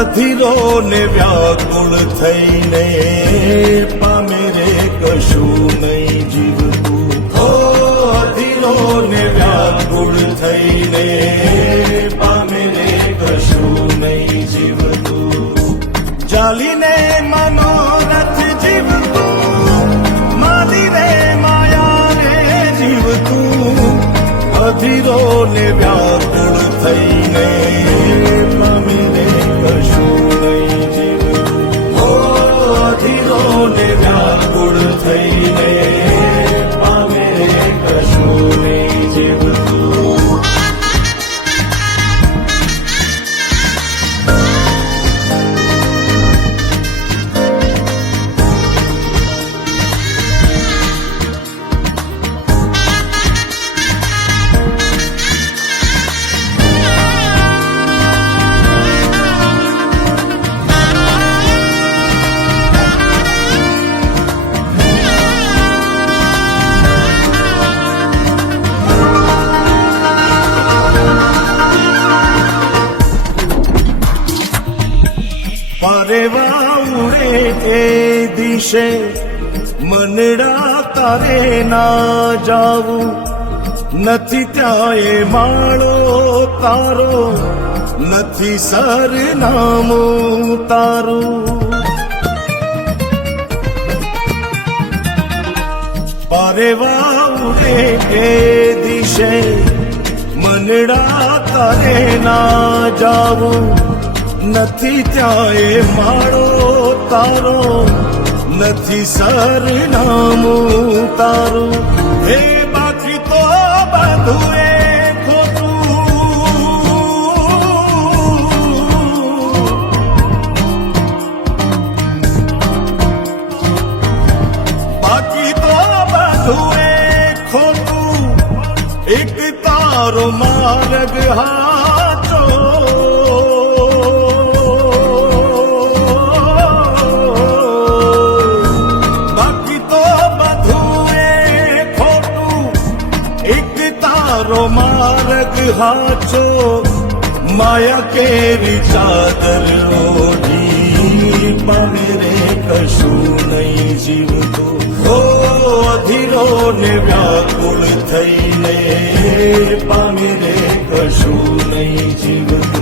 અધીરો ને વ્યાકુળ થઈને પામે રે કશું નહીં જીવતું. ઓ અધીરો ને વ્યાકુળ થઈને પામે રે કશું નહીં જીવતું. ચાલીને મનોરથ જીવતું. માયા રે જીવતું. અધીરો ને અધીરો ને પરેવા ઉડે તે દિશે? મનડા તારે ના જાવું. નથી ત્યાં એ માળો તારો, નથી સરનામું તારું. પરેવા ઉડે તે દિશે? મનડા તારે ના જાવું. નથી ત્યાં એ માળો તારો, નથી સરનામું તારું. હે બાકી તો બધું એ ખોટું. બાકી તો બધું એ ખોટું. એક તારો માર્ગ હાચો તારો માર્ગ હાચો, માયા કેરી ચાદર ઓઢી પણ કશું નહીં જીવતો. હો અધીરો ને વ્યાકુળ થઈને પામે રે કશું નહીં જીવતું.